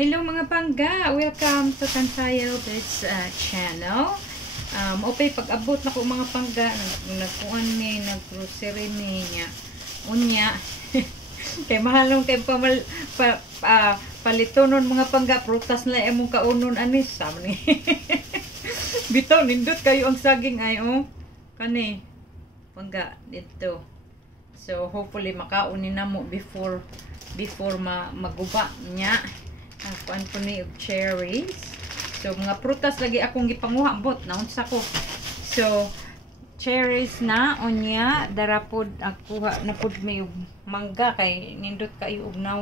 Hello mga pangga! Welcome to Kansayo Birds channel. Okay, pag-abot na ko mga pangga, nagkuhan ni, nag-grocery ni niya. Unya, kay mahalong kay palitonon mga pangga, prutas na imong kaunon anis. Sabi ni. Bitaw, nindot kayo ang saging ay, oh. Kani, pangga, dito. So, hopefully, makaunin na mo before maguba niya. Ang kuan po ni cherries. So, mga prutas lagi akong gipanguha. Bot, naunsa ko. So, cherries na, onya, darapod, akuha, napod may mangga, kay nindot kayo ugnaw.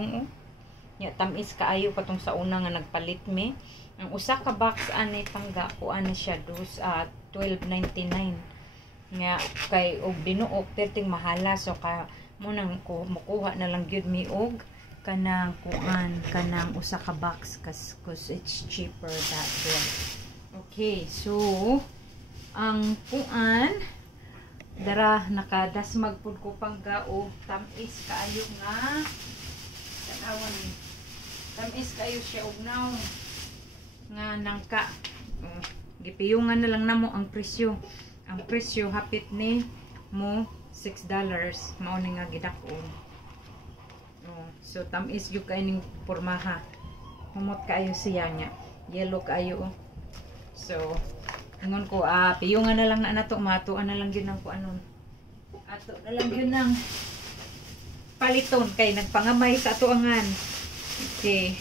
Ya, tamis kaayo patong sa una nga nagpalit me. Ang usa ka box, anay pangga, kuan na siya, $12.99. Nga, kay, og binuok, perting mahala. So, munang mukuha na lang yun mi og kanang kuan kanang usa ka box cause it's cheaper that way. Okay, so ang kuan dara nakadasmag pud ko pangga o tamis kaayo nga tanawan ni tamis kaayo siya og naw nga nangka. Gipiyungan na lang namo ang presyo. Ang presyo hapit ni mo $6 mao ni nga gidak-on. So, tamis yung kaining pormaha. Humot kaayo siya niya. Yellow kaayo. So, ingon ko, piyungan na lang na nato. Matuan na lang yun ang kuanon. Ato na lang yun ang paliton. Kay nagpangamay sa atuangan. Okay.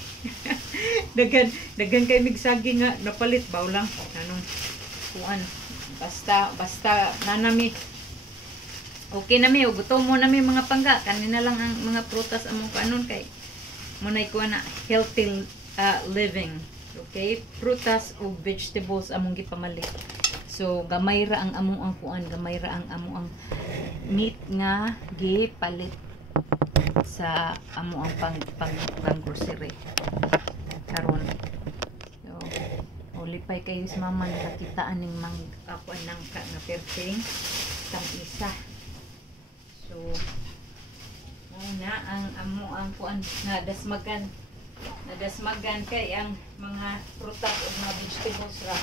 dagan kay migsagi nga. Napalit ba lang? Anong kuan. Basta nanami. Okay na mi, gutom mo na mi mga pangga. Kanina lang ang mga prutas among kanon kay munay ko na healthy living. Okay? Prutas o vegetables among gipamalit. So, gamay ra ang among ang kuan, gamay ra ang among ang meat nga gipalit sa among ang pang grocery. Karon. So, ulipay kayo sa mama nakakitaan ning kuan nang nga perting tang isa. So, muna ang amo ang kuan na dasmagan kay ang mga prutas o mga vegetables ra.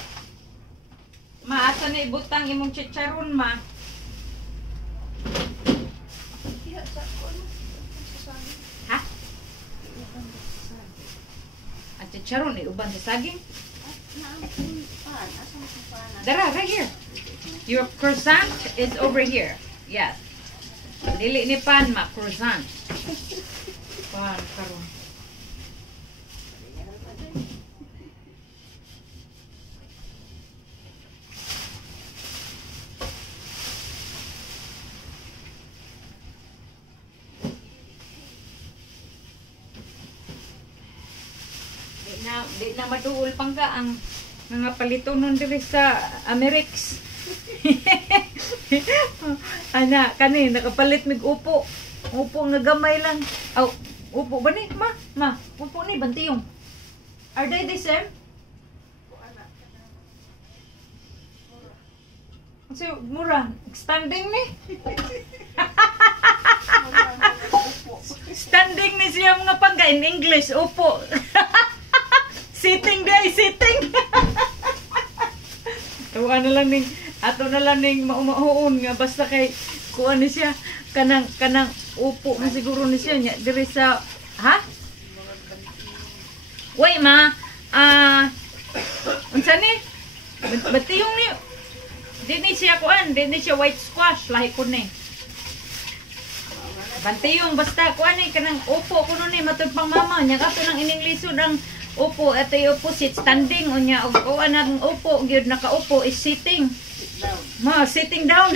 Maasa na ibutang imong chicharon ma. Ha? Ang chicharon iuban sa saging? Dara, right here. Your croissant is over here. Yes. Dili ni pan ma croissant. Pan karon. Di na maduol pangga ang mga palitonon diri sa Amerix. Ana, kani nakapalit mig upo. Upo nga gamay lang. Aw, upo ba ni? Ma, upo ni bantiyong. Are they the same? So, mura, standing ni. Standing ni siya mga pangga in English, upo. Sitting day, sitting. Tuwa na lang ning ato na lang ning maumahuon nga basta kay kuan ni siya kanang upo na siguro ni siya nya diri sa ha? Wait ma, unsa ni? Batiyong ni di siya kuan, di siya white squash lahi ko ni. Bantiyong basta kuan ni kanang upo kuno ni matud pang mama nya ato nang ining lisod ang upo at yung opposite standing unya og kuan ang upo gyud nakaupo is sitting. Ma, sitting down.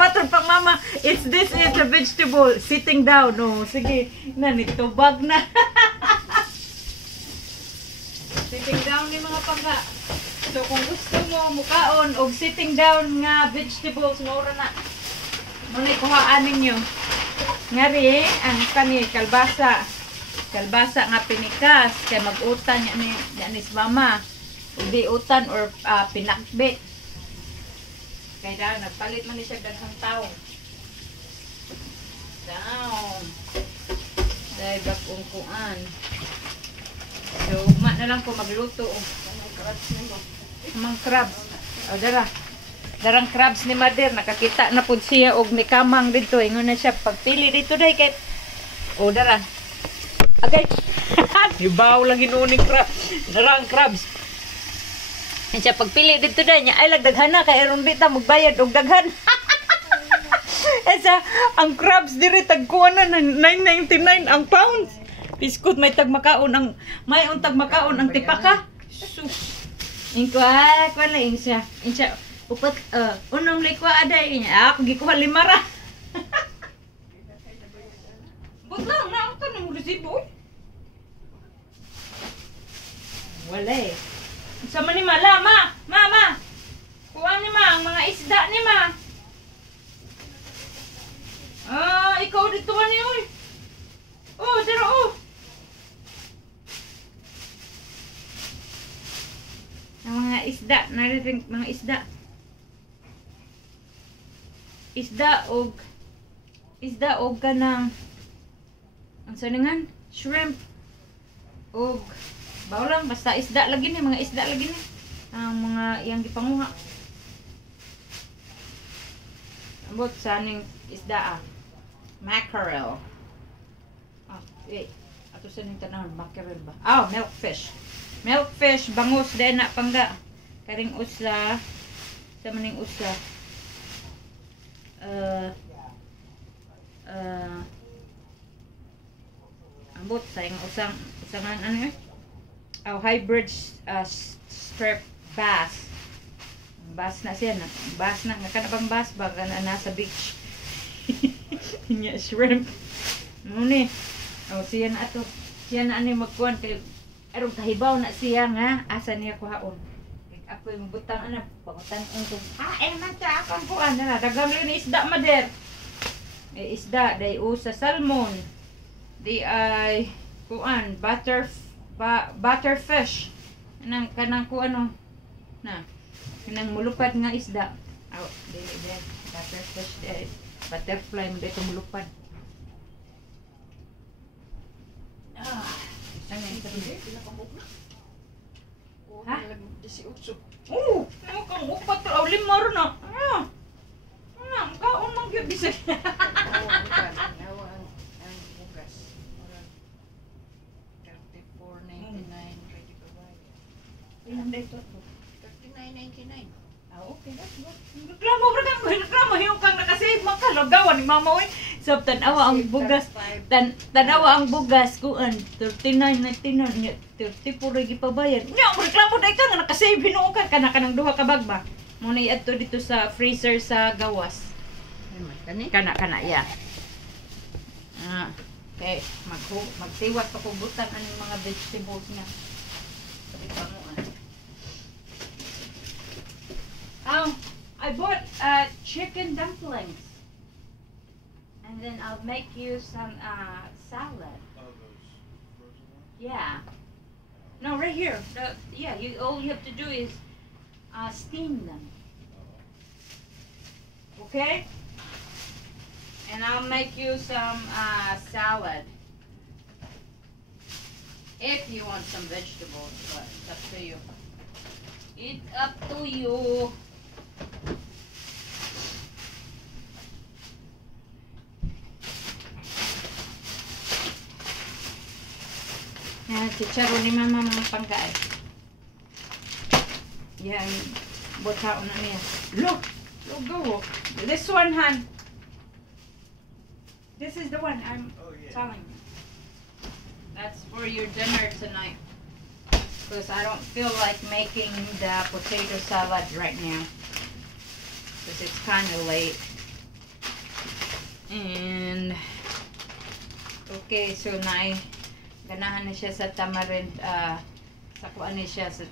Matud pang mama, this is a vegetable. Sitting down. No, sige. Nanito bag na. Sitting down ni mga pangga. So, kung gusto mo mukaon og sitting down nga vegetables, mura na. Muna ikuhaan ninyo. Ngari, ang kani, kalbasa. Kalbasa nga pinikas. Kaya mag-utan yan ni mama. Udi utan or pinakbit. Kaya nagpalit man ni siya daghang tao. Down. Dahil bakong kuan. So, na lang ko magluto. Amang crabs. O, dara. Darang crabs ni Mother. Nakakita na po siya og ni Kamang dito. Ingon na siya. Pagpili dito day kay. O, dara. Okay. Ibaw lang inuning crabs. Darang crabs. Yan siya pagpili dito day niya. Ay, lagdaghan na. Kaya ron dito magbayad og daghan. Esa, ang crabs diri tagkuan na 9.99 ang pounds. Biskut may tagmakaon ang tagmakaon ang tipaka. Sus. Ingkwa, kwa na insya. Insya upat unom lay kwa aday niya. Ako gikuha 5 ra. Butlang na ang tanong resibo. Wala eh. Sama ni Mama. Mama. Kuha ni Ma ang mga isda ni Ma. Ikaw dito man ni oy. Oh, dero oh. Ang mga isda, narinig mga isda. Isda og kanang ang saningan, shrimp og bawlang basta isda lagi ni, mga isda lagi ni. Ang mga iyang gipanguha. Ambot saning isda mackerel. Wait. Ato sa ning tanawon, mackerel ba? Milkfish. Milkfish, bangus, dahil na pangga. Karing usla. Sa maning usla. Ambot, sayang usangan ano yun? Hybrid strip bass. Bass na siya. Bass na. Nga ka na bang bass? Baka na nasa beach. Nya shrimp. Muni. Siya na ato. Siya na ani magkuhan kay arong kahibaw na siya nga asa niya kuhaon. Ako yung butang pangutan ungtong. Man ta akong kuan na dagam ni isda Mother. Isda day sa salmon. Di ay kuan butterfish. Kanang kuan na. Kanang mulupad nga isda. Dili butterfish day. Butterfly mo dito mulupad. Ano yung sabi? Ha? Ano kang upat to? 5 na. Kaon mang gyud bisag. Ang bugas. 34.99 ready to buy. Ilang dito? 39.99. Okay, that's good. Reklamo yung kang nakasave makalagawan ni Mama oy. So tanawa ang bugas. Tanawa ang bugas kuan 39.99 34 ra gipabayad. Nya reklamo dai ka nga nakasave hinuon ka kanang duha ka bag ba. Mo na adto dito sa freezer sa gawas. Kana ya. Okay, magtiwas pa ko butang aning mga vegetables niya. Sabi pa mo I bought chicken dumplings, and then I'll make you some salad. Oh, those frozen ones? Yeah. No, right here. All you have to do is steam them. Okay. And I'll make you some salad. If you want some vegetables, but it's up to you. It's up to you. Yan, chicharo ni Mama mga pangkain. Yan, botao na niya. Look, go. This one, Han. This is the one I'm telling you. That's for your dinner tonight. Because I don't feel like making the potato salad right now. Because it's kind of late. And okay, so ganahan na siya sa tamarind sa kuan ni siya sa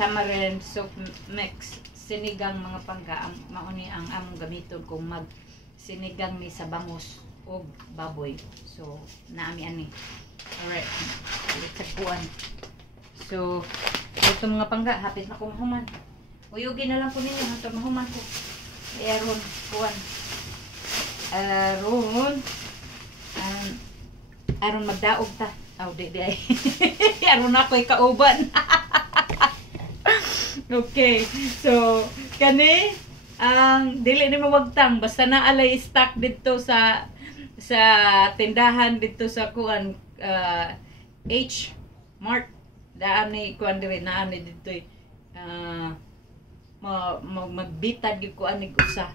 tamarind soup mix, sinigang mga pangga ang mauni ang among gamiton kung mag sinigang ni sa bangus o baboy. So naami ani. Alright, let's kuan. So ito mga pangga, hapit na ko mahuman. Uyugin na lang ko ninyo hangtod mahuman ko. Aron kuan. Aron magdaog ta. Aw, di ay. Aron na ko'y kauban. Okay. So, kani, dili ni mawagtang. Basta naalay stock dito sa tindahan dito sa kuan H Mart. Daan ni kuan diri naan ni dito magbitad gyud kuan nig usa.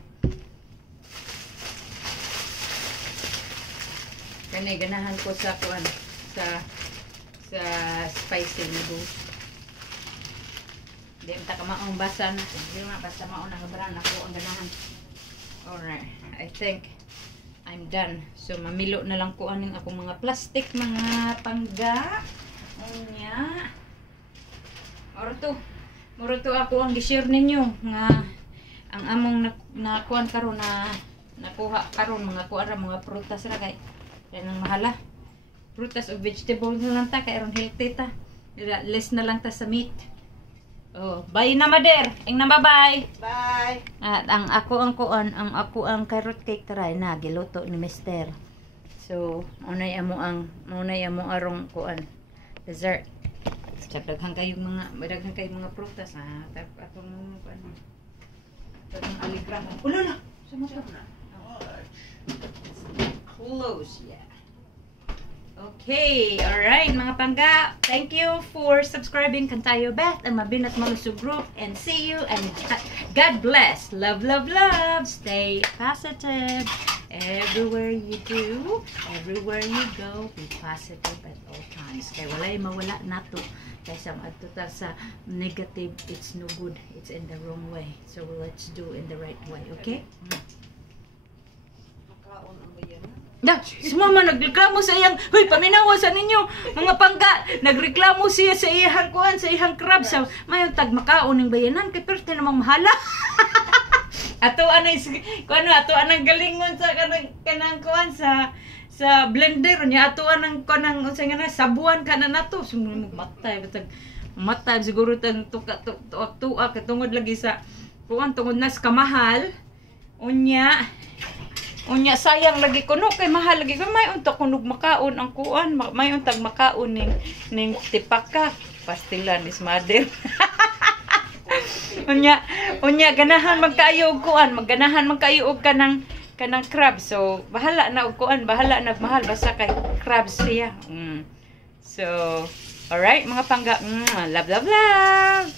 Kani ganahan ko sa kuan sa spicy noodles. Di ta ka maong basa na. Di nga basta maong nga brand ako ang ganahan. Alright, I think I'm done. So mamilo na lang ko aning akong mga plastic mga pangga. Unya. Moro to ako ang gi-share ninyo nga ang among nakuan karon na nakuha karon mga kuan ra mga prutas ra kay yan ang mahala. Prutas o vegetables na lang ta kay aron healthy ta. Less na lang ta sa meat. Oh, bye na mader. Ing na bye. Bye. At ang ako ang carrot cake taray na giluto ni Mister. So, unay amo arong kuan dessert. Daghan kayong mga prutas ha. Atong kuan. Atong aligrahan. Ulo. Sumunod na. Close, yeah. Okay, alright mga pangga. Thank you for subscribing Kantayo Beth and Mabinat Maluso Group, and see you and God bless. Love, love, love. Stay positive. Everywhere you do, everywhere you go, be positive at all times. Kaya walay mawala nato. Kaysa maadto sa negative, it's no good. It's in the wrong way. So let's do in the right way, okay? Makaon ang bayan. Si mama nagreklamo sa iyang, huy, paminawa sa ninyo, mga pangga, nagreklamo siya sa iyang kuan, sa iyang crab, sa mayong tagmakaon ng bayanan, kay perte namang mahala. Ato anang galingon sa kanang kuan sa blender niya, ato anang kanang unsa nga na sabuan kana nato, sumunod matay siguro tang tuka katungod lagi sa kuan tungod nas kamahal. Unya sayang lagi kuno kay mahal lagi kay may unta kunog makaon ang kuan, may untag makaon ning tipaka pastilan is mother. unya ganahan magkaayo og kuan, magganahan magkaayo og kanang crab. So bahala na og kuan, bahala nagmahal basta kay crab siya. So alright mga pangga, love love love.